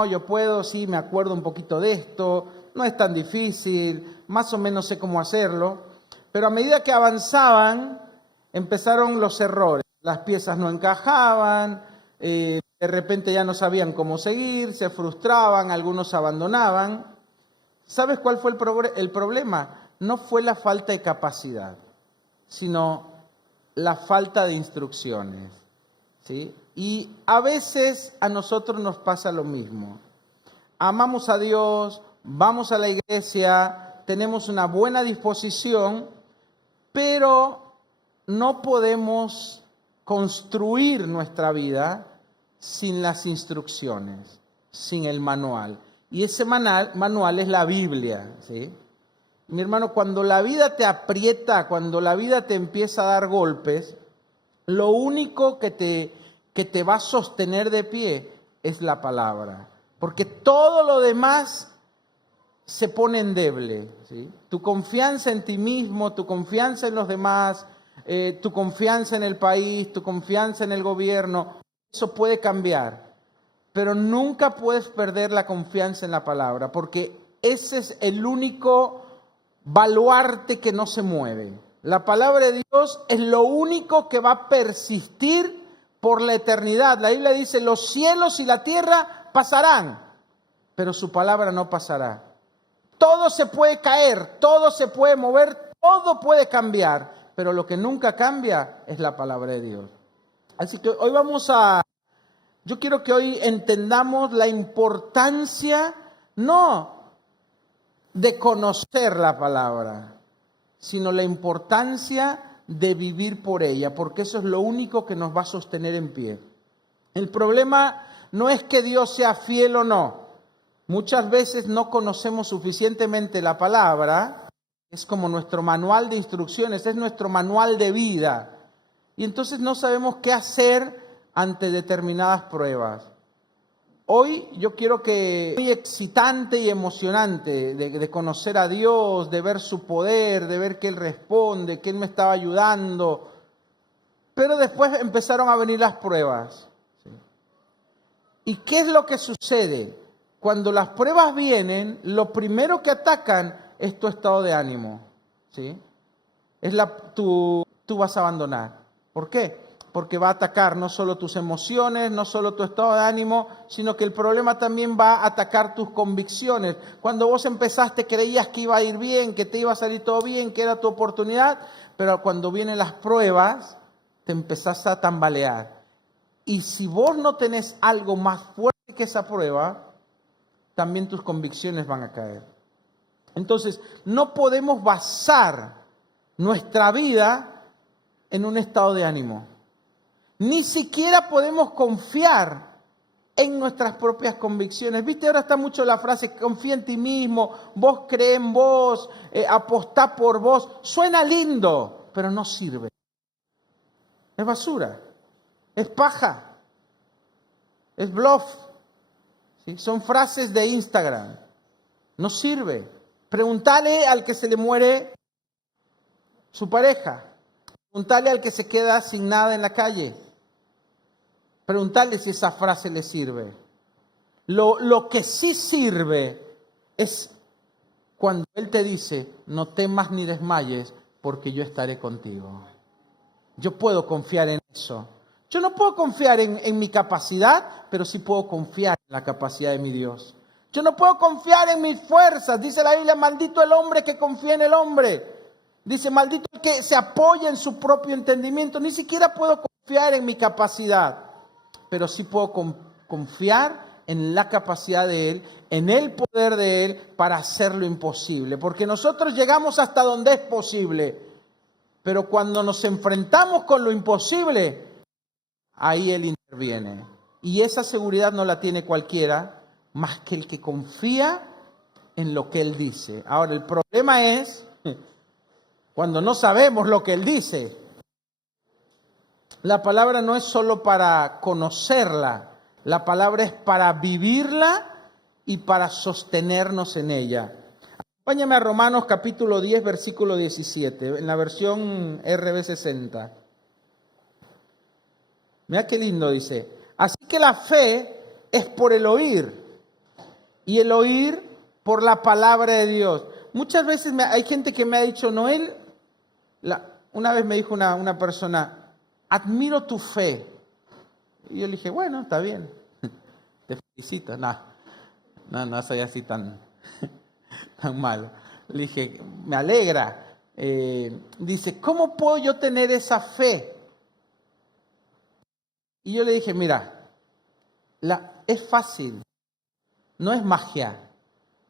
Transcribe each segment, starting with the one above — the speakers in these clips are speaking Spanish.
no, yo puedo, sí, me acuerdo un poquito de esto, no es tan difícil, más o menos sé cómo hacerlo. Pero a medida que avanzaban, empezaron los errores. Las piezas no encajaban, de repente ya no sabían cómo seguir, se frustraban, algunos abandonaban. ¿Sabes cuál fue el problema? No fue la falta de capacidad, sino la falta de instrucciones, ¿sí? Y a veces a nosotros nos pasa lo mismo. Amamos a Dios, vamos a la iglesia, tenemos una buena disposición, pero no podemos construir nuestra vida sin las instrucciones, sin el manual. Y ese manual es la Biblia, ¿sí? Mi hermano, cuando la vida te aprieta, cuando la vida te empieza a dar golpes, lo único que te va a sostener de pie es la palabra. Porque todo lo demás se pone endeble, ¿sí? Tu confianza en ti mismo, tu confianza en los demás, tu confianza en el país, tu confianza en el gobierno, eso puede cambiar. Pero nunca puedes perder la confianza en la palabra, porque ese es el único baluarte que no se mueve. La palabra de Dios es lo único que va a persistir por la eternidad. La Biblia dice, los cielos y la tierra pasarán, pero su palabra no pasará. Todo se puede caer, todo se puede mover, todo puede cambiar, pero lo que nunca cambia es la palabra de Dios. Así que hoy yo quiero que hoy entendamos la importancia, no de conocer la palabra, sino la importancia de vivir por ella, porque eso es lo único que nos va a sostener en pie. El problema no es que Dios sea fiel o no. Muchas veces no conocemos suficientemente la palabra, es como nuestro manual de instrucciones, es nuestro manual de vida. Y entonces no sabemos qué hacer ante determinadas pruebas. Hoy yo quiero que, muy excitante y emocionante de conocer a Dios, de ver su poder, de ver que Él responde, que Él me estaba ayudando. Pero después empezaron a venir las pruebas, ¿sí? ¿Y qué es lo que sucede? Cuando las pruebas vienen, lo primero que atacan es tu estado de ánimo, ¿sí? Tú vas a abandonar. ¿Por qué? Porque va a atacar no solo tus emociones, no solo tu estado de ánimo, sino que el problema también va a atacar tus convicciones. Cuando vos empezaste creías que iba a ir bien, que te iba a salir todo bien, que era tu oportunidad, pero cuando vienen las pruebas, te empezás a tambalear. Y si vos no tenés algo más fuerte que esa prueba, también tus convicciones van a caer. Entonces, no podemos basar nuestra vida en un estado de ánimo. Ni siquiera podemos confiar en nuestras propias convicciones. ¿Viste? Ahora está mucho la frase, confía en ti mismo, vos cree en vos, apostá por vos. Suena lindo, pero no sirve. Es basura, es paja, es bluff. ¿Sí? Son frases de Instagram. No sirve. Preguntale al que se le muere su pareja. Preguntale al que se queda sin nada en la calle. Preguntale si esa frase le sirve. Lo que sí sirve es cuando Él te dice, no temas ni desmayes, porque yo estaré contigo. Yo puedo confiar en eso. Yo no puedo confiar en mi capacidad, pero sí puedo confiar en la capacidad de mi Dios. Yo no puedo confiar en mis fuerzas. Dice la Biblia, maldito el hombre que confía en el hombre. Dice, maldito el que se apoya en su propio entendimiento. Ni siquiera puedo confiar en mi capacidad, pero sí puedo confiar en la capacidad de Él, en el poder de Él para hacer lo imposible. Porque nosotros llegamos hasta donde es posible, pero cuando nos enfrentamos con lo imposible, ahí Él interviene. Y esa seguridad no la tiene cualquiera, más que el que confía en lo que Él dice. Ahora, el problema es cuando no sabemos lo que Él dice. La palabra no es solo para conocerla, la palabra es para vivirla y para sostenernos en ella. Acompáñame a Romanos capítulo 10, versículo 17, en la versión RB60. Mira qué lindo dice. Así que la fe es por el oír y el oír por la palabra de Dios. Muchas veces hay gente que me ha dicho, Noel, una vez me dijo una persona, admiro tu fe. Y yo le dije, bueno, está bien, te felicito. No soy así tan malo. Le dije, me alegra. Dice, ¿cómo puedo yo tener esa fe? Y yo le dije, mira, es fácil, no es magia.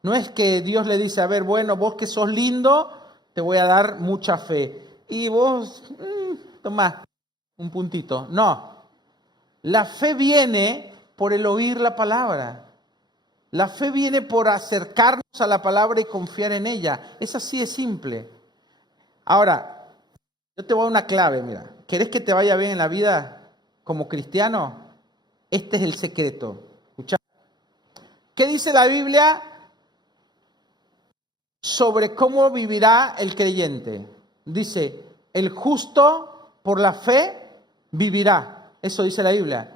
No es que Dios le dice, a ver, bueno, vos que sos lindo, te voy a dar mucha fe. Y vos, tomá un puntito. No, la fe viene por el oír la palabra. La fe viene por acercarnos a la palabra y confiar en ella. Es así de simple. Ahora, yo te voy a dar una clave, mira. ¿Querés que te vaya bien en la vida como cristiano? Este es el secreto. Escuchá. ¿Qué dice la Biblia sobre cómo vivirá el creyente? Dice, el justo por la fe vivirá. Eso dice la Biblia.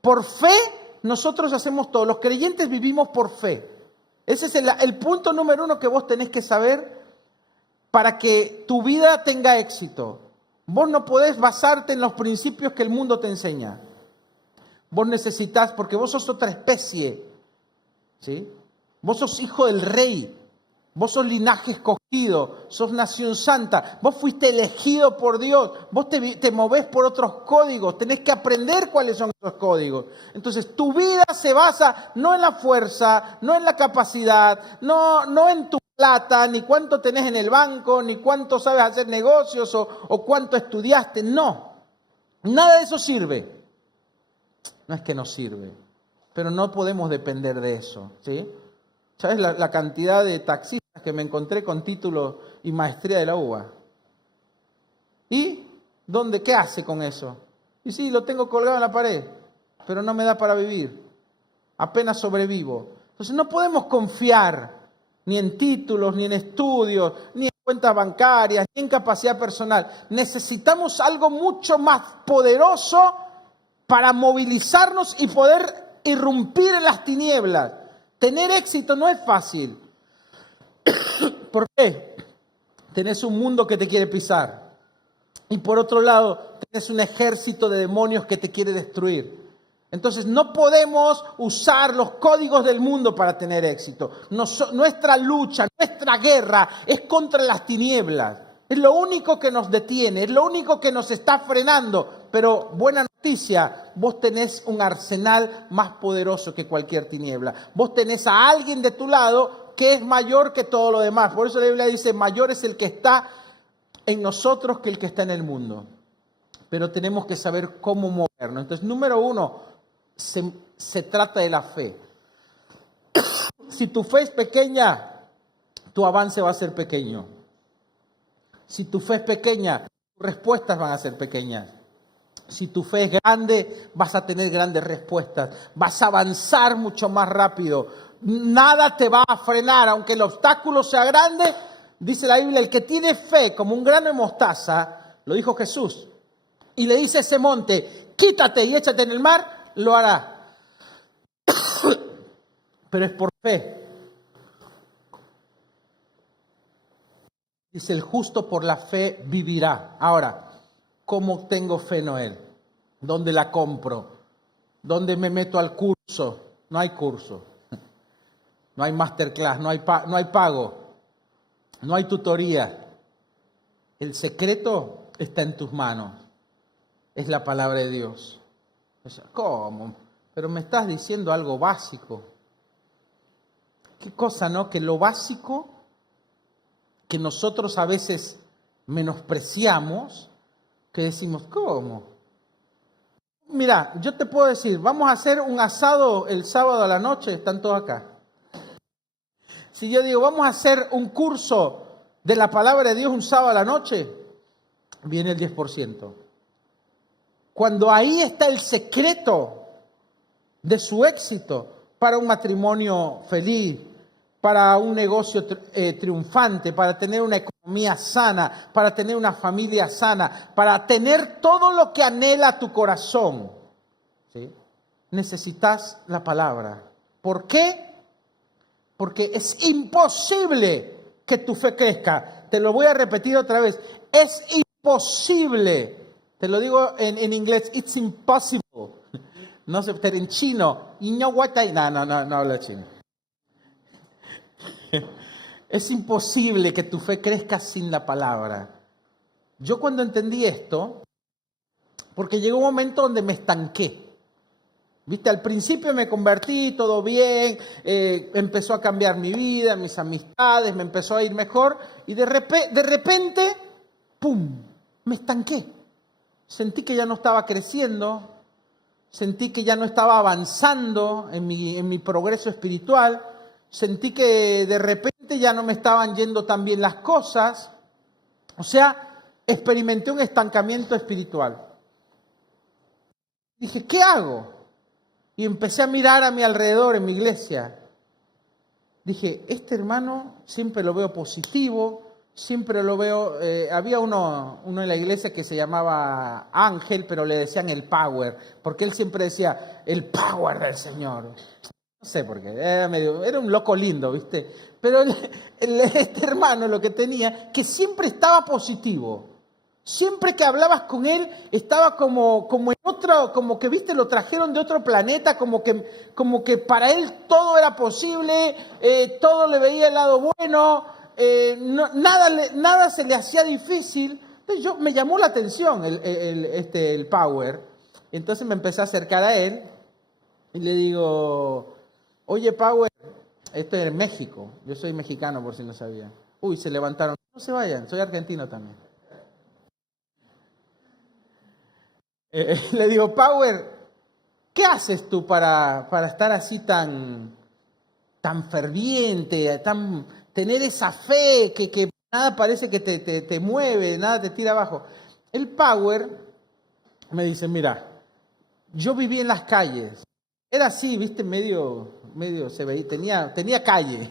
Por fe nosotros hacemos todo. Los creyentes vivimos por fe. Ese es el punto número 1 que vos tenés que saber para que tu vida tenga éxito. Vos no podés basarte en los principios que el mundo te enseña. Vos necesitas, porque vos sos otra especie, ¿sí? Vos sos hijo del rey. Vos sos linaje escogido, sos nación santa, vos fuiste elegido por Dios, vos te movés por otros códigos, tenés que aprender cuáles son esos códigos. Entonces tu vida se basa no en la fuerza, no en la capacidad, no en tu plata, ni cuánto tenés en el banco, ni cuánto sabes hacer negocios o cuánto estudiaste, no. Nada de eso sirve. No es que no sirve, pero no podemos depender de eso, ¿sí? ¿Sabes la cantidad de taxistas que me encontré con título y maestría de la UBA? ¿Y dónde? ¿Qué hace con eso? Y sí, lo tengo colgado en la pared, pero no me da para vivir. Apenas sobrevivo. Entonces no podemos confiar ni en títulos, ni en estudios, ni en cuentas bancarias, ni en capacidad personal. Necesitamos algo mucho más poderoso para movilizarnos y poder irrumpir en las tinieblas. Tener éxito no es fácil. ¿Por qué? Tenés un mundo que te quiere pisar. Y por otro lado, tenés un ejército de demonios que te quiere destruir. Entonces no podemos usar los códigos del mundo para tener éxito. Nuestra lucha, nuestra guerra es contra las tinieblas. Es lo único que nos detiene, es lo único que nos está frenando. Pero buena noticia, vos tenés un arsenal más poderoso que cualquier tiniebla. Vos tenés a alguien de tu lado que es mayor que todo lo demás. Por eso la Biblia dice, mayor es el que está en nosotros que el que está en el mundo. Pero tenemos que saber cómo movernos. Entonces, número 1, se trata de la fe. Si tu fe es pequeña, tu avance va a ser pequeño. Si tu fe es pequeña, tus respuestas van a ser pequeñas. Si tu fe es grande, vas a tener grandes respuestas. Vas a avanzar mucho más rápido. Nada te va a frenar, aunque el obstáculo sea grande. Dice la Biblia, el que tiene fe como un grano de mostaza, lo dijo Jesús, y le dice a ese monte, quítate y échate en el mar, lo hará. Pero es por fe. Dice, el justo por la fe vivirá. Ahora, ¿cómo tengo fe, Noel? ¿Dónde la compro? ¿Dónde me meto al curso? No hay curso. No hay masterclass, no hay pago. No hay tutoría. El secreto está en tus manos. Es la palabra de Dios. ¿Cómo? Pero me estás diciendo algo básico. ¿Qué cosa, no? Que lo básico que nosotros a veces menospreciamos, que decimos, ¿cómo? Mira, yo te puedo decir, vamos a hacer un asado el sábado a la noche, están todos acá. Si yo digo, vamos a hacer un curso de la palabra de Dios un sábado a la noche, viene el 10%. Cuando ahí está el secreto de su éxito para un matrimonio feliz, para un negocio triunfante, para tener una economía sana, para tener una familia sana, para tener todo lo que anhela tu corazón, ¿sí? Necesitas la palabra. ¿Por qué? Porque es imposible que tu fe crezca. Te lo voy a repetir otra vez. Es imposible. Te lo digo en inglés. It's impossible. No sé, pero en chino. No hablo chino. Es imposible que tu fe crezca sin la palabra. Yo cuando entendí esto, porque llegó un momento donde me estanqué. Viste, al principio me convertí, todo bien, empezó a cambiar mi vida, mis amistades, me empezó a ir mejor y de repente, ¡pum!, me estanqué. Sentí que ya no estaba creciendo, sentí que ya no estaba avanzando en mi progreso espiritual, sentí que de repente ya no me estaban yendo tan bien las cosas, o sea, experimenté un estancamiento espiritual. Dije, ¿qué hago? Y empecé a mirar a mi alrededor en mi iglesia. Dije, este hermano siempre lo veo positivo, siempre lo veo... había uno en la iglesia que se llamaba Ángel, pero le decían el power, porque él siempre decía, el power del Señor. No sé por qué, era un loco lindo, ¿viste? Pero este hermano lo que tenía, que siempre estaba positivo. Siempre que hablabas con él, estaba como en otro, como que, viste, lo trajeron de otro planeta, como que para él todo era posible, todo le veía el lado bueno, nada se le hacía difícil. Entonces me llamó la atención el Power. Entonces me empecé a acercar a él y le digo, oye Power, esto es en México, yo soy mexicano por si no sabían. Uy, se levantaron, no se vayan, soy argentino también. Le digo, Power, ¿qué haces tú para estar así tan ferviente, tener esa fe que nada parece que te mueve, nada te tira abajo? El Power me dice, mira, yo viví en las calles, era así, viste, medio se veía, tenía calle.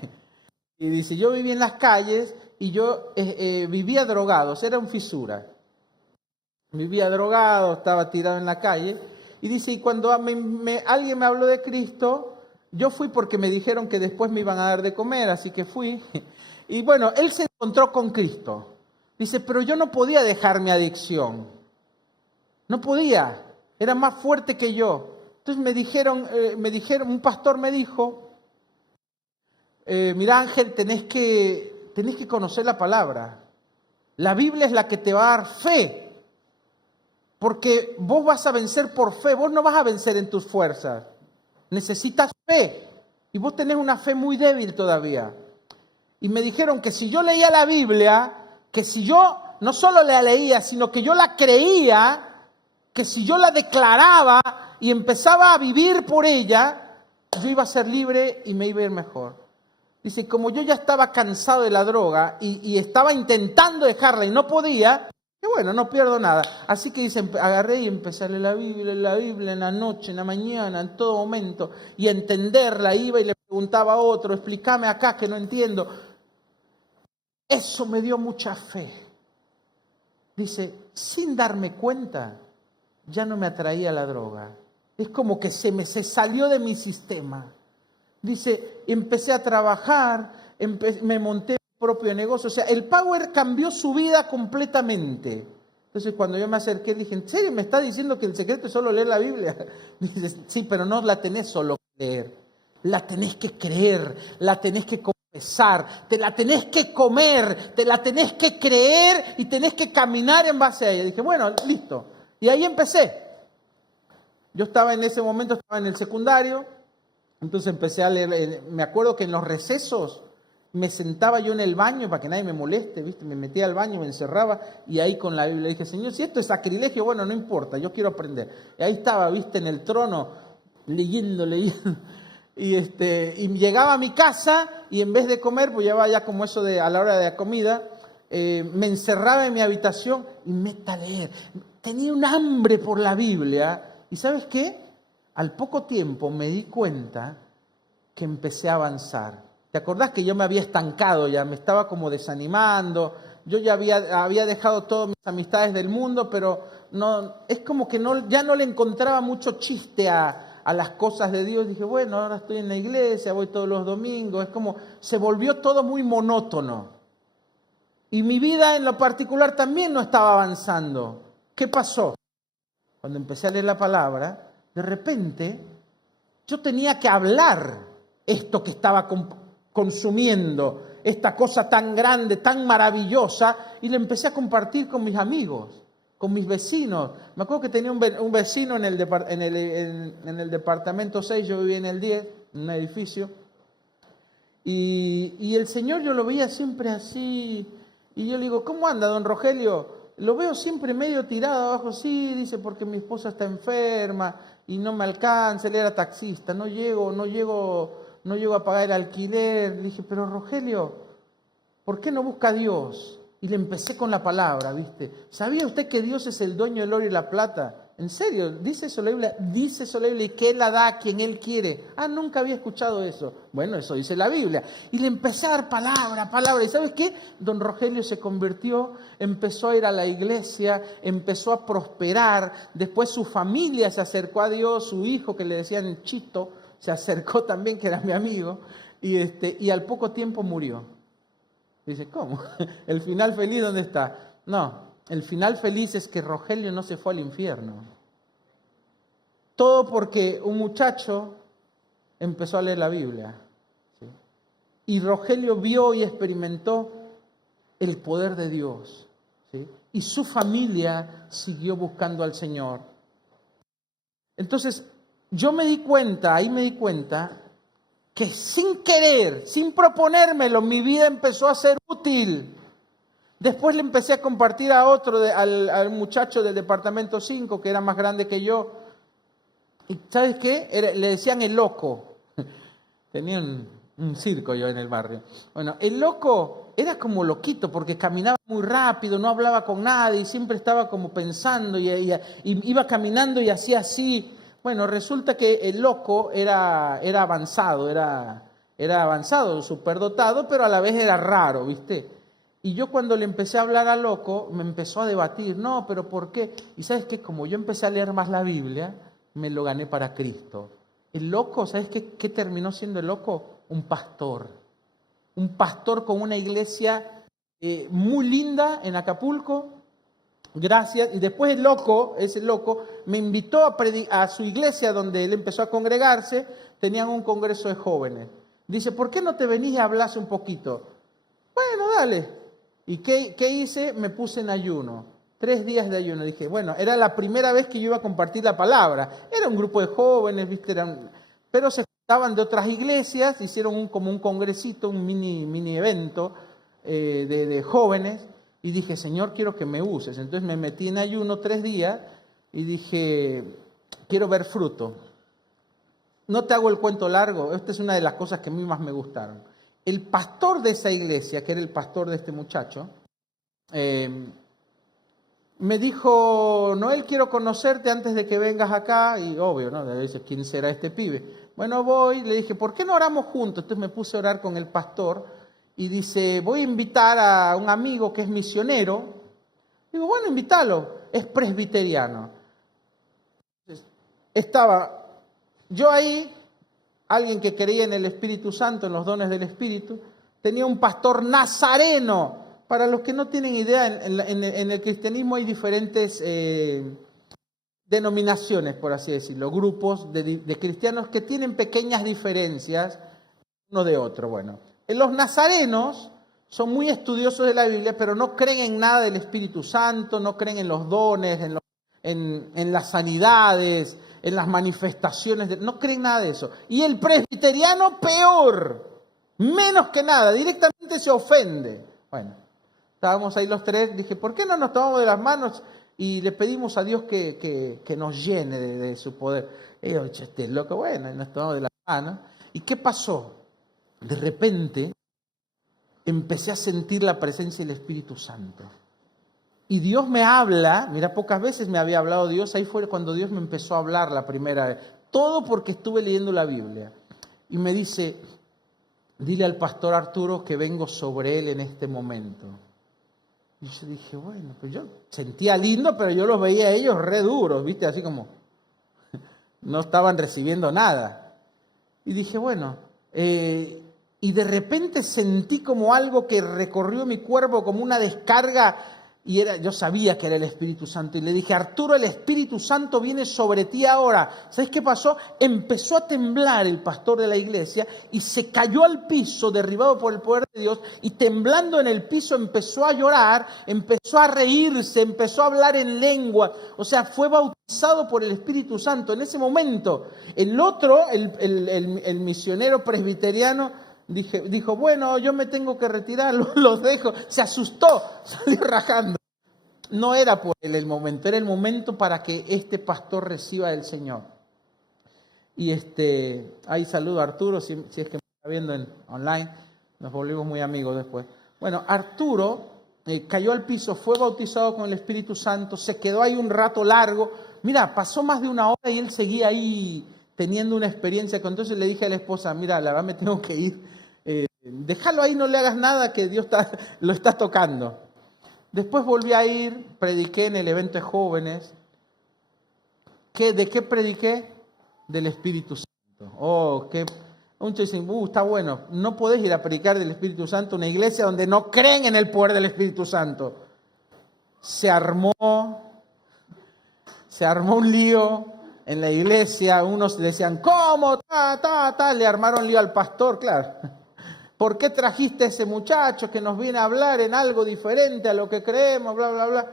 Y dice, yo viví en las calles y yo vivía drogado, era un fisura. Vivía drogado, estaba tirado en la calle. Y dice, y cuando alguien me habló de Cristo, yo fui porque me dijeron que después me iban a dar de comer, así que fui. Y bueno, él se encontró con Cristo. Dice, pero yo no podía dejar mi adicción. No podía, era más fuerte que yo. Entonces me dijeron, un pastor me dijo, mira Ángel, tenés que conocer la palabra. La Biblia es la que te va a dar fe. Porque vos vas a vencer por fe, vos no vas a vencer en tus fuerzas. Necesitas fe. Y vos tenés una fe muy débil todavía. Y me dijeron que si yo leía la Biblia, que si yo no solo la leía, sino que yo la creía, que si yo la declaraba y empezaba a vivir por ella, yo iba a ser libre y me iba a ir mejor. Dice, como yo ya estaba cansado de la droga y estaba intentando dejarla y no podía, que bueno, no pierdo nada. Así que dice, agarré y empecé a leer la Biblia en la noche, en la mañana, en todo momento, y a entenderla, iba y le preguntaba a otro, explícame acá que no entiendo. Eso me dio mucha fe. Dice, sin darme cuenta, ya no me atraía la droga. Es como que se salió de mi sistema. Dice, empecé a trabajar, me monté propio negocio, o sea, el Power cambió su vida completamente. Entonces cuando yo me acerqué dije, ¿en serio me está diciendo que el secreto es solo leer la Biblia? Dice, sí, pero no la tenés solo que leer, la tenés que creer, la tenés que confesar, te la tenés que comer, te la tenés que creer y tenés que caminar en base a ella. Dije, bueno, listo. Y ahí empecé. Yo estaba en ese momento, estaba en el secundario, entonces empecé a leer, me acuerdo que en los recesos, me sentaba yo en el baño para que nadie me moleste, ¿viste? Me metía al baño, me encerraba y ahí con la Biblia dije, Señor, si esto es sacrilegio, bueno, no importa, yo quiero aprender. Y ahí estaba, ¿viste? En el trono, leyendo. Y llegaba a mi casa y en vez de comer, pues ya como eso a la hora de la comida, me encerraba en mi habitación y me metí a leer. Tenía un hambre por la Biblia y ¿sabes qué? Al poco tiempo me di cuenta que empecé a avanzar. ¿Te acordás que yo me había estancado ya? Me estaba como desanimando. Yo ya había dejado todas mis amistades del mundo, pero no, es como que ya no le encontraba mucho chiste a a las cosas de Dios. Dije, bueno, ahora estoy en la iglesia, voy todos los domingos. Es como, se volvió todo muy monótono. Y mi vida en lo particular también no estaba avanzando. ¿Qué pasó? Cuando empecé a leer la palabra, de repente yo tenía que hablar esto que estaba consumiendo, esta cosa tan grande, tan maravillosa, y le empecé a compartir con mis amigos, con mis vecinos. Me acuerdo que tenía un vecino en el departamento 6, yo vivía en el 10, en un edificio, y el señor yo lo veía siempre así, y yo le digo, ¿cómo anda, don Rogelio? Lo veo siempre medio tirado abajo, sí, dice, porque mi esposa está enferma y no me alcanza, él era taxista, no llego a pagar el alquiler. Le dije, pero Rogelio, ¿por qué no busca a Dios? Y le empecé con la palabra, ¿viste? ¿Sabía usted que Dios es el dueño del oro y la plata? ¿En serio? ¿Dice eso la Biblia? Dice eso la Biblia, y que Él la da a quien Él quiere. Ah, nunca había escuchado eso. Bueno, eso dice la Biblia. Y le empecé a dar palabra. ¿Y sabes qué? Don Rogelio se convirtió, empezó a ir a la iglesia, empezó a prosperar. Después su familia se acercó a Dios, su hijo, que le decían Chito, se acercó también, que era mi amigo, y al poco tiempo murió. Dice, ¿cómo? ¿El final feliz dónde está? No, el final feliz es que Rogelio no se fue al infierno. Todo porque un muchacho empezó a leer la Biblia. ¿Sí? Y Rogelio vio y experimentó el poder de Dios. ¿Sí? Y su familia siguió buscando al Señor. Entonces, ahí me di cuenta, que sin querer, sin proponérmelo, mi vida empezó a ser útil. Después le empecé a compartir a otro, al muchacho del departamento 5, que era más grande que yo. ¿Y sabes qué? Le decían el loco. Tenía un circo yo en el barrio. Bueno, el loco era como loquito porque caminaba muy rápido, no hablaba con nadie y siempre estaba como pensando y iba caminando y hacía así. Bueno, resulta que el loco era avanzado, superdotado, pero a la vez era raro, ¿viste? Y yo cuando le empecé a hablar al loco, me empezó a debatir, no, pero ¿por qué? Y ¿sabes qué? Como yo empecé a leer más la Biblia, me lo gané para Cristo. El loco, ¿sabes qué terminó siendo el loco? Un pastor con una iglesia muy linda en Acapulco. Gracias. Y después ese loco, me invitó a su iglesia donde él empezó a congregarse. Tenían un congreso de jóvenes. Dice, ¿por qué no te venís y hablas un poquito? Bueno, dale. ¿Y qué hice? Me puse en ayuno. 3 días de ayuno. Dije, bueno, era la primera vez que yo iba a compartir la palabra. Era un grupo de jóvenes, ¿viste? Pero se juntaban de otras iglesias, hicieron como un congresito, un mini evento de jóvenes. Y dije, Señor, quiero que me uses. Entonces me metí en ayuno 3 días y dije, quiero ver fruto. No te hago el cuento largo, esta es una de las cosas que a mí más me gustaron. El pastor de esa iglesia, que era el pastor de este muchacho, me dijo, Noel, quiero conocerte antes de que vengas acá. Y obvio, ¿no? Le dice, ¿quién será este pibe? Bueno, voy, le dije, ¿por qué no oramos juntos? Entonces me puse a orar con el pastor y dice, voy a invitar a un amigo que es misionero. Digo, bueno, invítalo, es presbiteriano. Entonces, estaba yo ahí, alguien que creía en el Espíritu Santo, en los dones del Espíritu, tenía un pastor nazareno. Para los que no tienen idea, en el cristianismo hay diferentes denominaciones, por así decirlo, grupos de cristianos que tienen pequeñas diferencias uno de otro. Bueno, los nazarenos son muy estudiosos de la Biblia, pero no creen en nada del Espíritu Santo, no creen en los dones, en las sanidades, en las manifestaciones, no creen nada de eso. Y el presbiteriano peor, menos que nada, directamente se ofende. Bueno, estábamos ahí los tres, dije, ¿por qué no nos tomamos de las manos y le pedimos a Dios que nos llene de su poder? Y yo, este loco, bueno, y nos tomamos de las manos. ¿Y qué pasó? De repente empecé a sentir la presencia del Espíritu Santo. Y Dios me habla, mira, pocas veces me había hablado Dios, ahí fue cuando Dios me empezó a hablar la primera vez. Todo porque estuve leyendo la Biblia. Y me dice, dile al pastor Arturo que vengo sobre él en este momento. Y yo dije, bueno, pues yo sentía lindo, pero yo los veía a ellos re duros, ¿viste? Así como, no estaban recibiendo nada. Y dije, bueno, y de repente sentí como algo que recorrió mi cuerpo, como una descarga, y yo sabía que era el Espíritu Santo, y le dije, Arturo, el Espíritu Santo viene sobre ti ahora. ¿Sabes qué pasó? Empezó a temblar el pastor de la iglesia, y se cayó al piso, derribado por el poder de Dios, y temblando en el piso empezó a llorar, empezó a reírse, empezó a hablar en lengua, o sea, fue bautizado por el Espíritu Santo. En ese momento, el otro, el misionero presbiteriano, dijo, bueno, yo me tengo que retirar, los dejo. Se asustó, salió rajando. No era por él el momento, era el momento para que este pastor reciba del Señor. Y ahí saludo a Arturo, si es que me está viendo online, nos volvimos muy amigos después. Bueno, Arturo cayó al piso, fue bautizado con el Espíritu Santo, se quedó ahí un rato largo. Mira, pasó más de una hora y él seguía ahí teniendo una experiencia. Entonces le dije a la esposa, mira, la verdad me tengo que ir. Déjalo ahí, no le hagas nada, que Dios lo está tocando. Después volví a ir, prediqué en el evento de jóvenes. ¿De qué prediqué? Del Espíritu Santo. Muchos dicen, está bueno, no podés ir a predicar del Espíritu Santo a una iglesia donde no creen en el poder del Espíritu Santo. Se armó un lío en la iglesia, unos decían, ¿cómo? Le armaron lío al pastor, claro. ¿Por qué trajiste a ese muchacho que nos viene a hablar en algo diferente a lo que creemos, bla, bla, bla?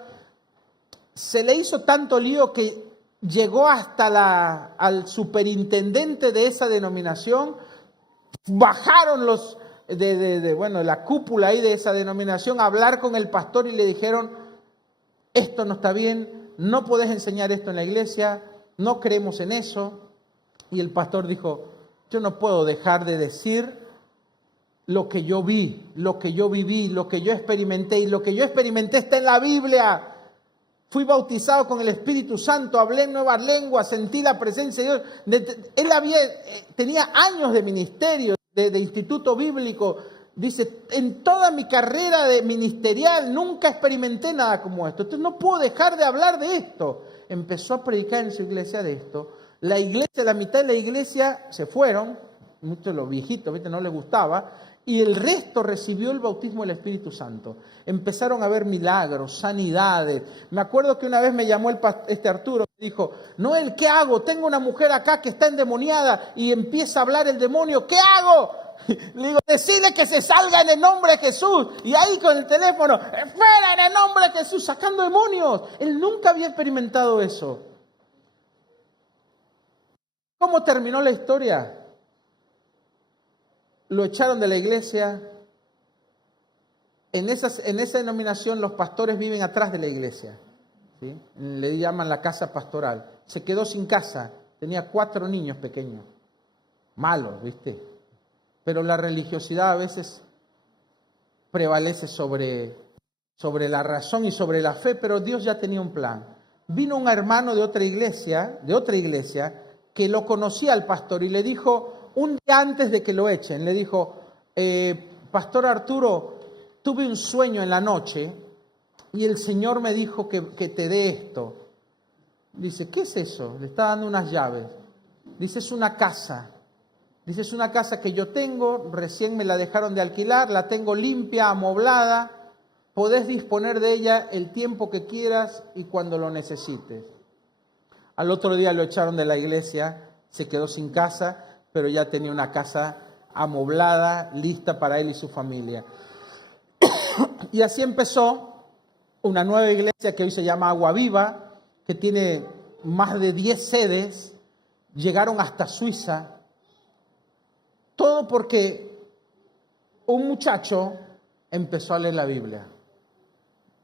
Se le hizo tanto lío que llegó hasta al superintendente de esa denominación, bajaron la cúpula ahí de esa denominación a hablar con el pastor y le dijeron, esto no está bien, no podés enseñar esto en la iglesia, no creemos en eso. Y el pastor dijo, yo no puedo dejar de decir lo que yo vi, lo que yo viví, lo que yo experimenté, y lo que yo experimenté está en la Biblia. Fui bautizado con el Espíritu Santo, hablé en nuevas lenguas, sentí la presencia de Dios. Él tenía años de ministerio, de instituto bíblico. Dice, en toda mi carrera de ministerial nunca experimenté nada como esto. Entonces no puedo dejar de hablar de esto. Empezó a predicar en su iglesia de esto. La mitad de la iglesia se fueron, muchos de los viejitos, ¿viste? No les gustaba. Y el resto recibió el bautismo del Espíritu Santo. Empezaron a ver milagros, sanidades. Me acuerdo que una vez me llamó Arturo y dijo, Noel, ¿qué hago? Tengo una mujer acá que está endemoniada y empieza a hablar el demonio. ¿Qué hago? Le digo, decide que se salga en el nombre de Jesús. Y ahí con el teléfono, fuera en el nombre de Jesús, sacando demonios. Él nunca había experimentado eso. ¿Cómo terminó la historia? Lo echaron de la iglesia. En esa denominación los pastores viven atrás de la iglesia, ¿sí? Le llaman la casa pastoral. Se quedó sin casa, tenía 4 niños pequeños, malos, ¿viste? Pero la religiosidad a veces prevalece sobre la razón y sobre la fe, pero Dios ya tenía un plan. Vino un hermano de otra iglesia, que lo conocía al pastor y le dijo, un día antes de que lo echen, le dijo, Pastor Arturo, tuve un sueño en la noche y el Señor me dijo que te dé esto. Dice, ¿qué es eso? Le está dando unas llaves. Dice, es una casa. Dice, es una casa que yo tengo, recién me la dejaron de alquilar, la tengo limpia, amoblada, podés disponer de ella el tiempo que quieras y cuando lo necesites. Al otro día lo echaron de la iglesia, se quedó sin casa, pero ya tenía una casa amoblada, lista para él y su familia. Y así empezó una nueva iglesia que hoy se llama Agua Viva, que tiene más de 10 sedes, llegaron hasta Suiza. Todo porque un muchacho empezó a leer la Biblia.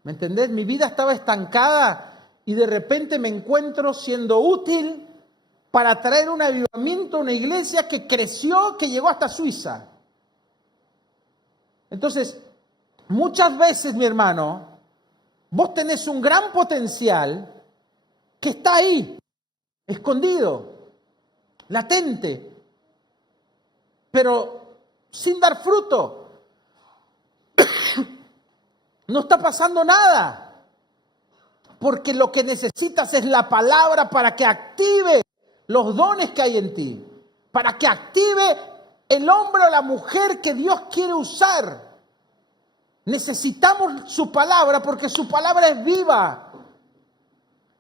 ¿Me entendés? Mi vida estaba estancada y de repente me encuentro siendo útil para traer un avivamiento a una iglesia que creció, que llegó hasta Suiza. Entonces, muchas veces, mi hermano, vos tenés un gran potencial que está ahí, escondido, latente, pero sin dar fruto. No está pasando nada, porque lo que necesitas es la palabra para que active los dones que hay en ti, para que active el hombre o la mujer que Dios quiere usar. Necesitamos su palabra porque su palabra es viva.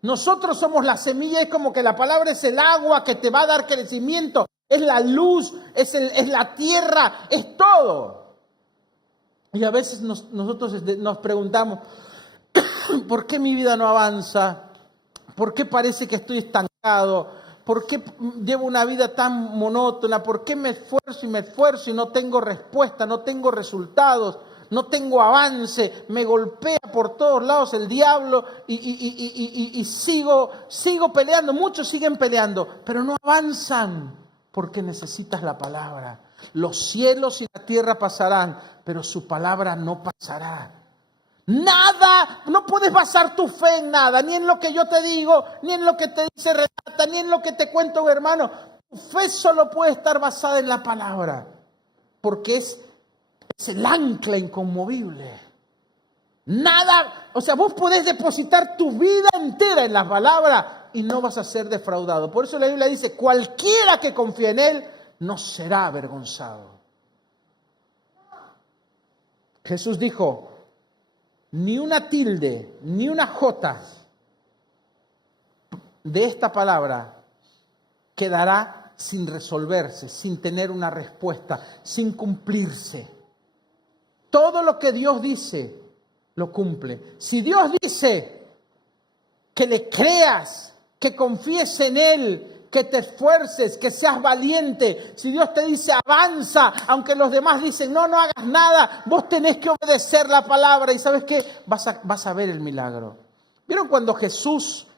Nosotros somos la semilla, es como que la palabra es el agua que te va a dar crecimiento, es la luz, es la tierra, es todo. Y a veces nosotros nos preguntamos, ¿por qué mi vida no avanza? ¿Por qué parece que estoy estancado? ¿Por qué llevo una vida tan monótona? ¿Por qué me esfuerzo y no tengo respuesta, no tengo resultados? No tengo avance, me golpea por todos lados el diablo y sigo peleando. Muchos siguen peleando, pero no avanzan porque necesitas la palabra. Los cielos y la tierra pasarán, pero su palabra no pasará. Nada, no puedes basar tu fe en nada, ni en lo que yo te digo, ni en lo que te dice Renata, ni en lo que te cuento, hermano. Tu fe solo puede estar basada en la palabra, porque es el ancla inconmovible. Nada, o sea, vos podés depositar tu vida entera en la palabra y no vas a ser defraudado. Por eso la Biblia dice, cualquiera que confíe en Él no será avergonzado. Jesús dijo, ni una tilde, ni una jota de esta palabra quedará sin resolverse, sin tener una respuesta, sin cumplirse. Todo lo que Dios dice, lo cumple. Si Dios dice que le creas, que confíes en Él, que te esfuerces, que seas valiente, si Dios te dice avanza, aunque los demás dicen no hagas nada, vos tenés que obedecer la palabra y ¿sabes qué? Vas a ver el milagro. ¿Vieron cuando Jesús,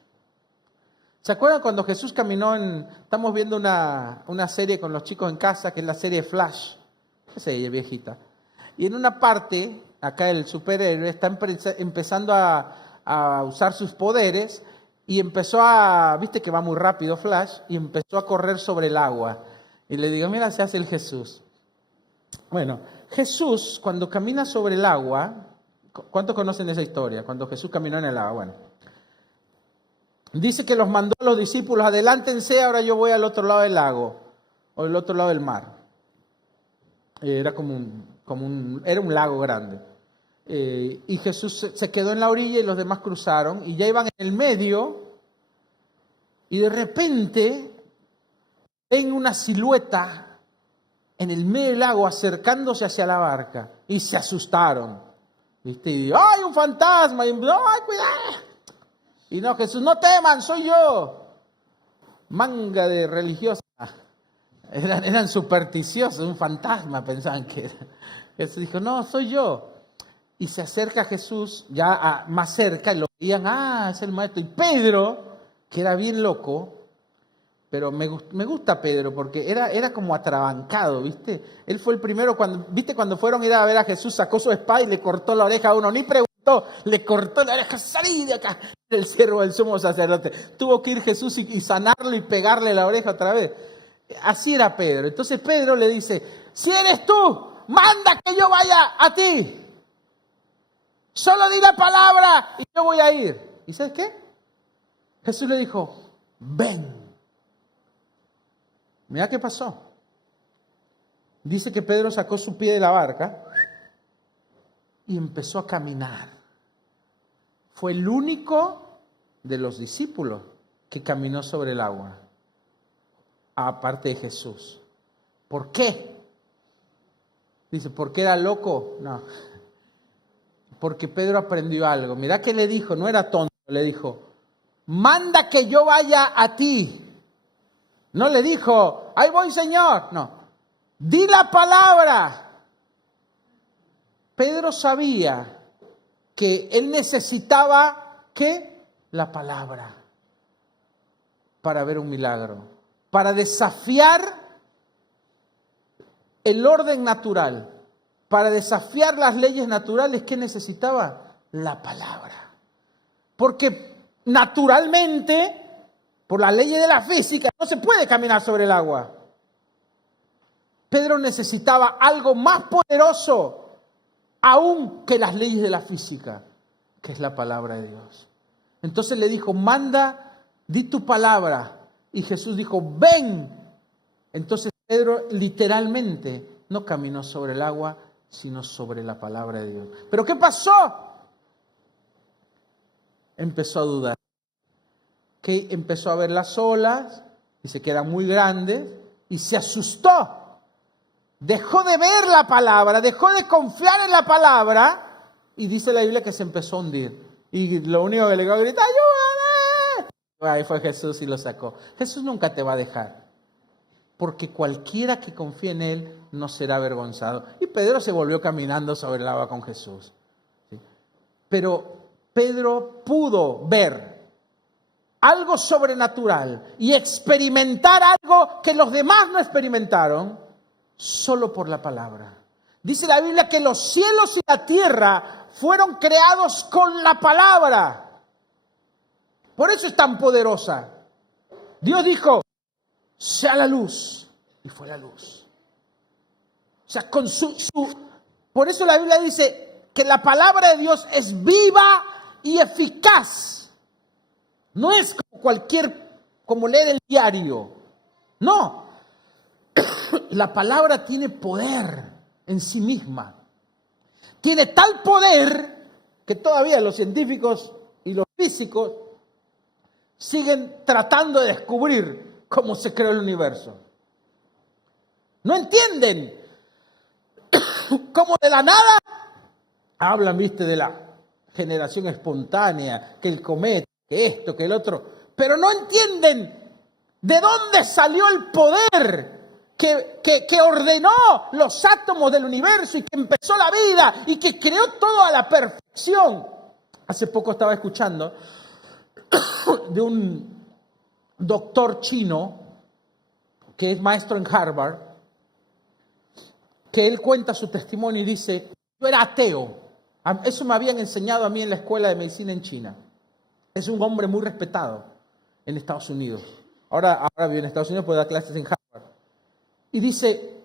se acuerdan cuando Jesús caminó estamos viendo una serie con los chicos en casa, que es la serie Flash, qué serie viejita, y en una parte, acá el superhéroe está empezando a usar sus poderes y empezó viste que va muy rápido Flash, y empezó a correr sobre el agua. Y le digo, mira, se hace el Jesús. Bueno, Jesús cuando camina sobre el agua, ¿cuántos conocen esa historia? Cuando Jesús caminó en el agua, bueno. Dice que los mandó a los discípulos, adelántense, ahora yo voy al otro lado del lago, o al otro lado del mar. Era era un lago grande. Y Jesús se quedó en la orilla y los demás cruzaron y ya iban en el medio y de repente ven una silueta en el medio del lago acercándose hacia la barca y se asustaron, ¿viste? Y digo, ¡ay, un fantasma! Y, ¡ay, cuidado! Y no, Jesús, no teman, soy yo. Manga de religiosa. Eran supersticiosos, un fantasma pensaban que era. Jesús dijo, no, soy yo. Y se acerca a Jesús, ya más cerca, y lo veían, es el maestro. Y Pedro, que era bien loco, pero me gusta Pedro, porque era como atrabancado, ¿viste? Él fue el primero, cuando fueron a ir a ver a Jesús, sacó su espada y le cortó la oreja a uno, ni preguntó, le cortó la oreja, salí de acá. El siervo del sumo sacerdote. Tuvo que ir Jesús y sanarlo y pegarle la oreja otra vez. Así era Pedro. Entonces Pedro le dice, si eres tú, manda que yo vaya a ti. Solo di la palabra y yo voy a ir. ¿Y sabes qué? Jesús le dijo, ven. Mira qué pasó. Dice que Pedro sacó su pie de la barca y empezó a caminar. Fue el único de los discípulos que caminó sobre el agua, aparte de Jesús. ¿Por qué? Dice, ¿por qué era loco? No. Porque Pedro aprendió algo. Mira que le dijo, no era tonto, le dijo, manda que yo vaya a ti. No le dijo, ahí voy, Señor. No, di la palabra. Pedro sabía que él necesitaba, ¿qué? La palabra para ver un milagro, para desafiar el orden natural. Para desafiar las leyes naturales, ¿qué necesitaba? La palabra. Porque naturalmente, por las leyes de la física, no se puede caminar sobre el agua. Pedro necesitaba algo más poderoso aún que las leyes de la física, que es la palabra de Dios. Entonces le dijo, manda, di tu palabra y Jesús dijo, ven. Entonces Pedro literalmente no caminó sobre el agua, sino sobre la palabra de Dios. ¿Pero qué pasó? Empezó a dudar. Que empezó a ver las olas y se quedan muy grandes y se asustó. Dejó de ver la palabra, dejó de confiar en la palabra y dice la Biblia que se empezó a hundir. Y lo único que le quedó gritar, ¡ayúdame! Ahí fue Jesús y lo sacó. Jesús nunca te va a dejar, porque cualquiera que confíe en Él no será avergonzado. Y Pedro se volvió caminando sobre el agua con Jesús. ¿Sí? Pero Pedro pudo ver algo sobrenatural y experimentar algo que los demás no experimentaron solo por la palabra. Dice la Biblia que los cielos y la tierra fueron creados con la palabra. Por eso es tan poderosa. Dios dijo, sea la luz, y fue la luz. O sea, con por eso la Biblia dice que la palabra de Dios es viva y eficaz. No es como leer el diario. No. La palabra tiene poder en sí misma. Tiene tal poder que todavía los científicos y los físicos siguen tratando de descubrir cómo se creó el universo. No entienden cómo de la nada hablan, viste, de la generación espontánea, que el cometa, que esto, que el otro, pero no entienden de dónde salió el poder que ordenó los átomos del universo y que empezó la vida y que creó todo a la perfección. Hace poco estaba escuchando de un doctor chino que es maestro en Harvard, que él cuenta su testimonio y dice, yo era ateo. Eso me habían enseñado a mí en la escuela de medicina en China. Es un hombre muy respetado en Estados Unidos. Ahora vive en Estados Unidos, puede dar clases en Harvard. Y dice,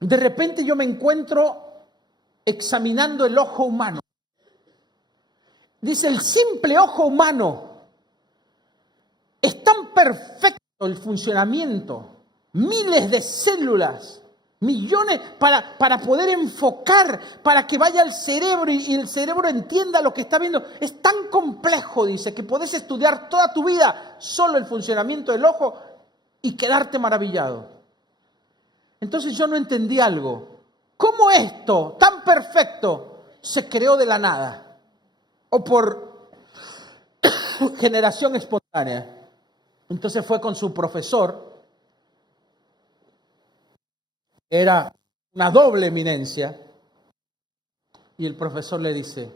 de repente yo me encuentro examinando el ojo humano. Dice, el simple ojo humano es tan perfecto el funcionamiento, miles de células, millones para poder enfocar, para que vaya al cerebro y el cerebro entienda lo que está viendo. Es tan complejo, dice, que podés estudiar toda tu vida solo el funcionamiento del ojo y quedarte maravillado. Entonces yo no entendí algo. ¿Cómo esto tan perfecto se creó de la nada? O por generación espontánea. Entonces fue con su profesor, era una doble eminencia, y el profesor le dice,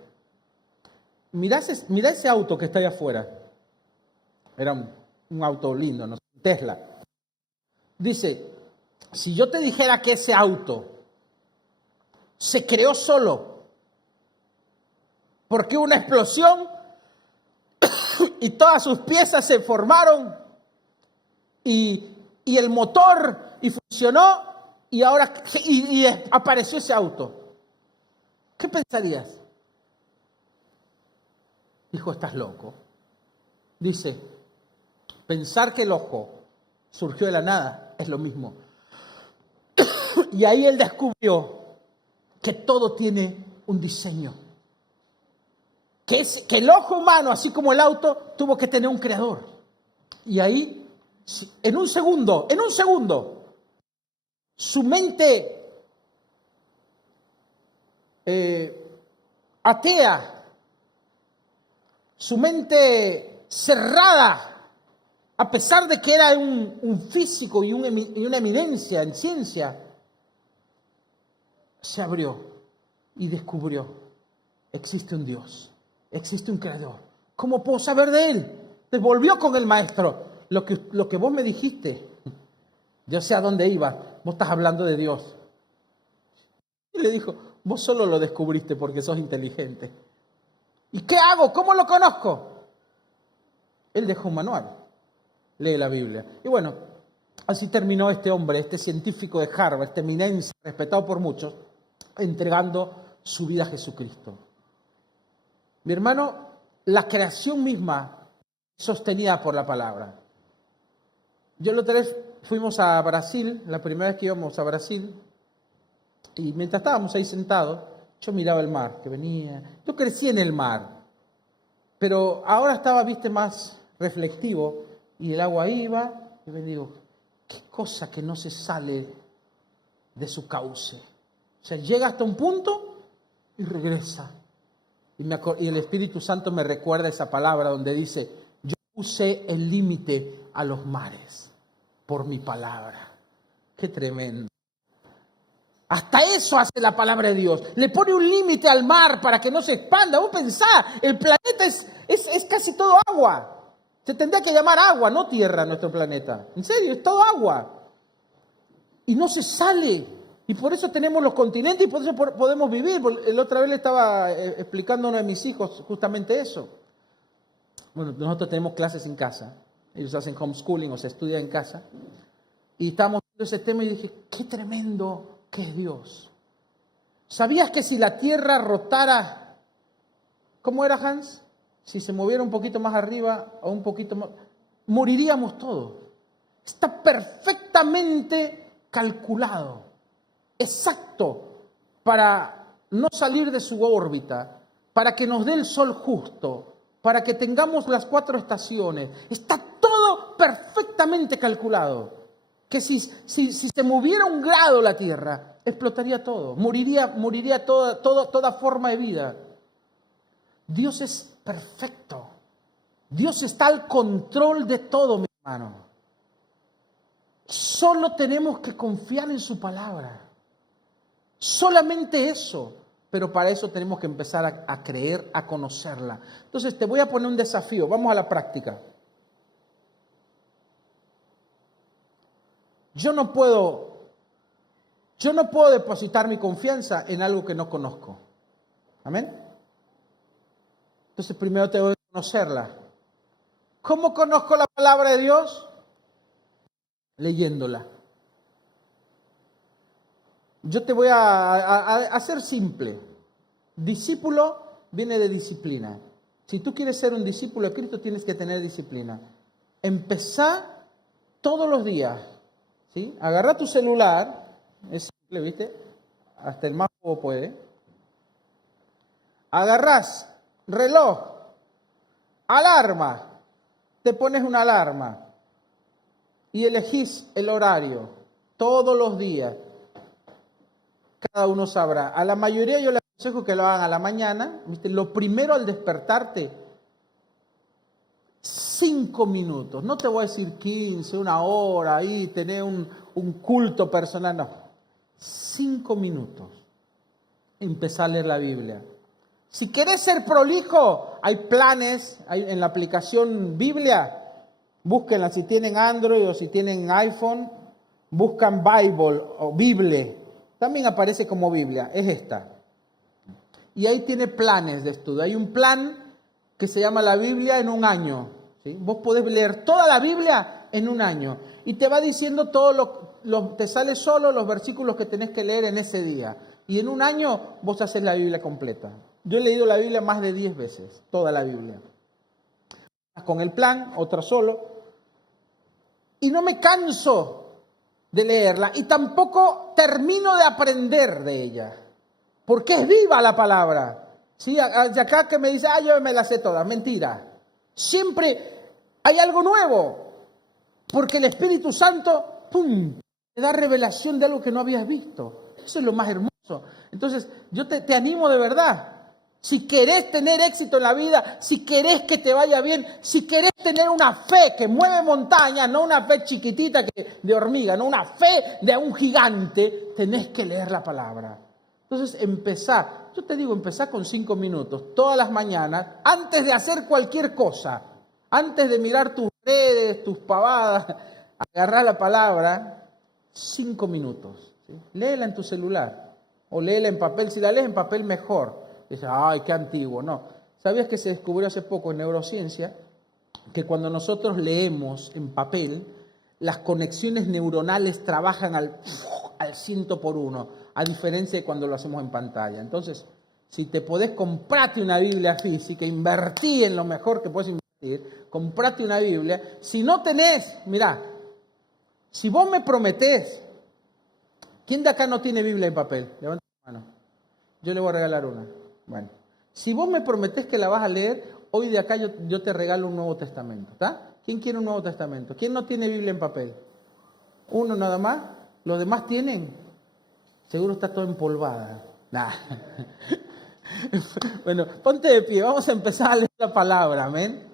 mira ese auto que está allá afuera. Era un auto lindo, no sé, Tesla. Dice, si yo te dijera que ese auto se creó solo porque hubo una explosión y todas sus piezas se formaron y el motor y funcionó y ahora y apareció ese auto, ¿qué pensarías? Dijo, estás loco. Dice, pensar que el ojo surgió de la nada es lo mismo. Y ahí él descubrió que todo tiene un diseño. Que el ojo humano, así como el auto, tuvo que tener un creador. Y ahí, en un segundo, su mente atea, su mente cerrada, a pesar de que era un físico y una eminencia en ciencia, se abrió y descubrió, existe un Dios, existe un creador. ¿Cómo puedo saber de Él? Te volvió con el maestro. Lo que vos me dijiste, yo sé a dónde iba, vos estás hablando de Dios. Y le dijo, vos solo lo descubriste porque sos inteligente. ¿Y qué hago? ¿Cómo lo conozco? Él dejó un manual. Lee la Biblia. Y bueno, así terminó este hombre, este científico de Harvard, este eminencia, respetado por muchos, entregando su vida a Jesucristo. Mi hermano, la creación misma sostenida por la palabra. Yo la otra vez fuimos a Brasil, la primera vez que íbamos a Brasil, y mientras estábamos ahí sentados, yo miraba el mar que venía. Yo crecí en el mar, pero ahora estaba, viste, más reflectivo, y el agua iba, y me digo, qué cosa que no se sale de su cauce. O sea, llega hasta un punto y regresa. Y el Espíritu Santo me recuerda esa palabra donde dice, yo puse el límite a los mares por mi palabra. Qué tremendo. Hasta eso hace la palabra de Dios. Le pone un límite al mar para que no se expanda. Vos pensá, el planeta es casi todo agua. Se tendría que llamar agua, no tierra, nuestro planeta. En serio, es todo agua. Y no se sale. Y por eso tenemos los continentes y por eso podemos vivir. La otra vez le estaba explicando a uno de mis hijos justamente eso. Bueno, nosotros tenemos clases en casa. Ellos hacen homeschooling o se estudia en casa. Y estábamos viendo ese tema y dije, qué tremendo que es Dios. ¿Sabías que si la tierra rotara, ¿cómo era, Hans? Si se moviera un poquito más arriba o un poquito más, moriríamos todos. Está perfectamente calculado, exacto, para no salir de su órbita, para que nos dé el sol justo, para que tengamos las 4 estaciones. Está todo perfectamente calculado. Que si se moviera 1 grado la Tierra, explotaría todo, moriría toda forma de vida. Dios es perfecto. Dios está al control de todo, mi hermano. Solo tenemos que confiar en su palabra. Solamente eso. Pero para eso tenemos que empezar a creer, a conocerla. Entonces te voy a poner un desafío. Vamos a la práctica. Yo no puedo depositar mi confianza en algo que no conozco. ¿Amén? Entonces primero tengo que conocerla. ¿Cómo conozco la palabra de Dios? Leyéndola. Yo te voy a hacer simple. Discípulo viene de disciplina. Si tú quieres ser un discípulo de Cristo, tienes que tener disciplina. Empezá todos los días. ¿Sí? Agarra tu celular, es simple, ¿viste? Hasta el más bobo puede. Agarrás reloj, alarma, te pones una alarma y elegís el horario todos los días. Cada uno sabrá. A la mayoría yo les aconsejo que lo hagan a la mañana, ¿viste? Lo primero al despertarte, 5 minutos, no te voy a decir 15, 1 hora, ahí tener un culto personal, no. 5 minutos, empezar a leer la Biblia. Si querés ser prolijo, hay planes en la aplicación Biblia, búsquenla si tienen Android o si tienen iPhone, buscan Bible o Bible, también aparece como Biblia, es esta. Y ahí tiene planes de estudio, hay un plan que se llama la Biblia en 1 año. ¿Sí? Vos podés leer toda la Biblia en 1 año y te va diciendo te sale solo los versículos que tenés que leer en ese día. Y en 1 año vos haces la Biblia completa. Yo he leído la Biblia más de 10 veces, toda la Biblia. Con el plan, otra solo. Y no me canso de leerla y tampoco termino de aprender de ella. Porque es viva la palabra. ¿Sí? De acá que me dice, yo me la sé toda. Mentira. Siempre hay algo nuevo. Porque el Espíritu Santo, ¡pum!, te da revelación de algo que no habías visto. Eso es lo más hermoso. Entonces, yo te animo de verdad. Si querés tener éxito en la vida, si querés que te vaya bien, si querés tener una fe que mueve montañas, no una fe chiquitita de hormiga, no una fe de un gigante, tenés que leer la palabra. Entonces, empezá. Yo te digo, empezá con 5 minutos, todas las mañanas, antes de hacer cualquier cosa, antes de mirar tus redes, tus pavadas, agarrar la palabra, 5 minutos. ¿Sí? Léela en tu celular o léela en papel. Si la lees en papel, mejor. Dices, ay, qué antiguo. No. ¿Sabías que se descubrió hace poco en neurociencia que cuando nosotros leemos en papel, las conexiones neuronales trabajan al 100 por 1, a diferencia de cuando lo hacemos en pantalla? Entonces, si te podés, comprate una Biblia física, invertí en lo mejor que puedes invertir, comprate una Biblia. Si no tenés, mirá, Si vos me prometés, ¿quién de acá no tiene Biblia en papel? Levanta la mano. Yo le voy a regalar una. Bueno, si vos me prometés que la vas a leer, hoy de acá yo te regalo un Nuevo Testamento, ¿está? ¿Quién quiere un Nuevo Testamento? ¿Quién no tiene Biblia en papel? ¿Uno nada más? ¿Los demás tienen? Seguro está todo empolvada. Nah. Bueno, ponte de pie, vamos a empezar a leer la palabra, amén.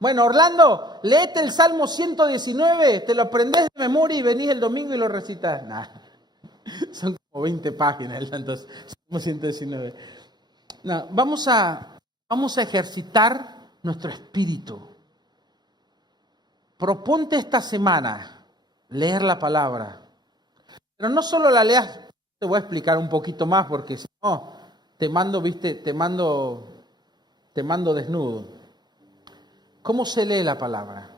Bueno, Orlando, léete el Salmo 119, te lo aprendés de memoria y venís el domingo y lo recitas. Nah. Son como 20 páginas el Salmo 119. No, vamos a ejercitar nuestro espíritu. Proponte esta semana leer la palabra. Pero no solo la leas, te voy a explicar un poquito más porque si no, te mando desnudo. ¿Cómo se lee la palabra?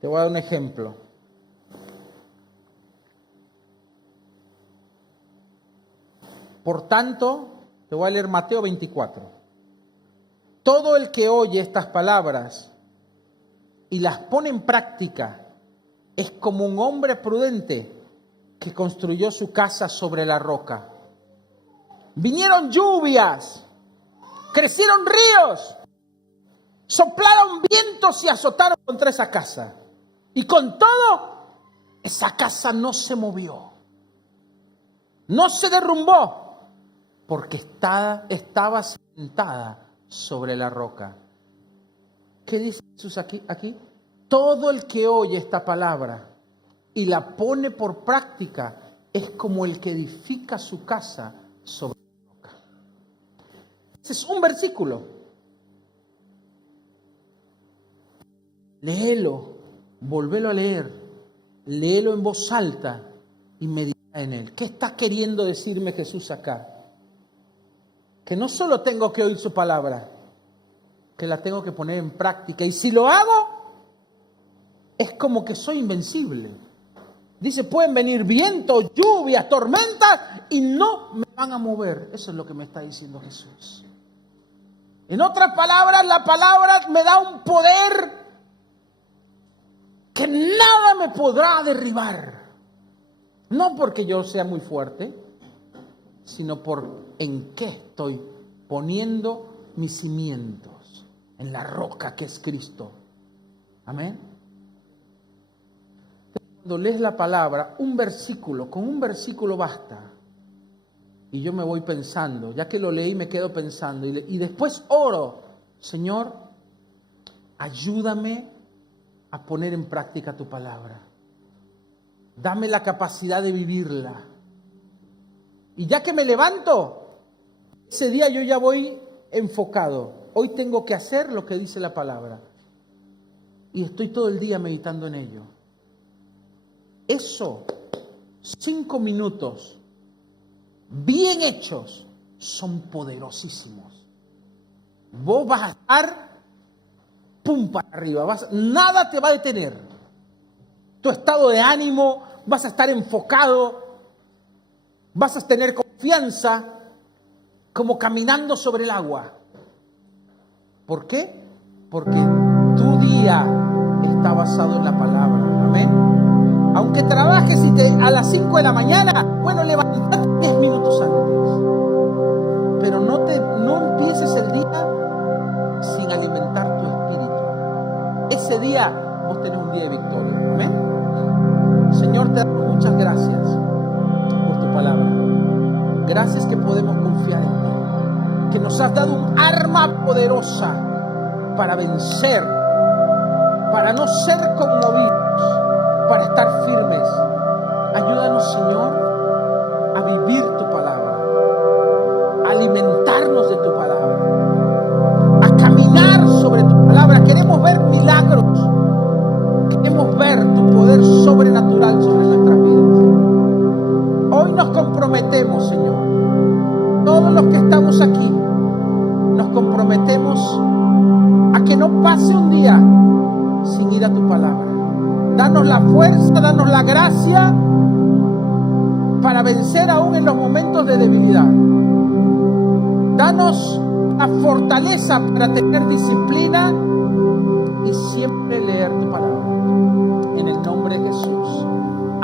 Te voy a dar un ejemplo. Por tanto, te voy a leer Mateo 24. Todo el que oye estas palabras y las pone en práctica es como un hombre prudente que construyó su casa sobre la roca. Vinieron lluvias, crecieron ríos, soplaron vientos y azotaron contra esa casa. Y con todo, esa casa no se movió, no se derrumbó, porque estaba sentada sobre la roca. ¿Qué dice Jesús aquí? Todo el que oye esta palabra y la pone por práctica es como el que edifica su casa sobre la roca. Ese es un versículo. Léelo, volvélo a leer, léelo en voz alta y medita en él. ¿Qué está queriendo decirme Jesús acá? Que no solo tengo que oír su palabra, que la tengo que poner en práctica. Y si lo hago, es como que soy invencible. Dice, pueden venir vientos, lluvias, tormentas y no me van a mover. Eso es lo que me está diciendo Jesús. En otras palabras, la palabra me da un poder que nada me podrá derribar. No porque yo sea muy fuerte, sino por en qué estoy poniendo mis cimientos, en la roca que es Cristo. Amén. Cuando lees la palabra, con un versículo basta. Y yo me voy pensando, ya que lo leí me quedo pensando. Y después oro, Señor, ayúdame a poner en práctica tu palabra. Dame la capacidad de vivirla. Y ya que me levanto, ese día yo ya voy enfocado. Hoy tengo que hacer lo que dice la palabra. Y estoy todo el día meditando en ello. Eso, 5 minutos, bien hechos, son poderosísimos. Vos vas a estar, pum, para arriba. Nada te va a detener. Tu estado de ánimo, vas a estar enfocado, vas a tener confianza, como caminando sobre el agua. ¿Por qué? Porque tu día está basado en la palabra. Amén. Aunque trabajes a las 5 de la mañana, bueno, levántate 10 minutos antes. Pero no empieces el día sin alimentar tu espíritu. Ese día vos tenés un día de victoria. Amén. Señor, te damos muchas gracias por tu palabra. Gracias que podemos confiar en ti. Que nos has dado un arma poderosa para vencer, para no ser conmovidos, para estar firmes. Ayúdanos, Señor, a vivir tu palabra, a alimentarnos de tu palabra, a caminar sobre tu palabra. Queremos ver milagros, queremos ver tu poder sobrenatural sobre nuestras vidas. Hoy nos comprometemos, Señor, todos los que estamos aquí, nos comprometemos a que no pase un día sin ir a tu palabra. Danos la fuerza, danos la gracia para vencer aún en los momentos de debilidad. Danos la fortaleza para tener disciplina y siempre leer tu palabra.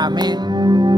Amén.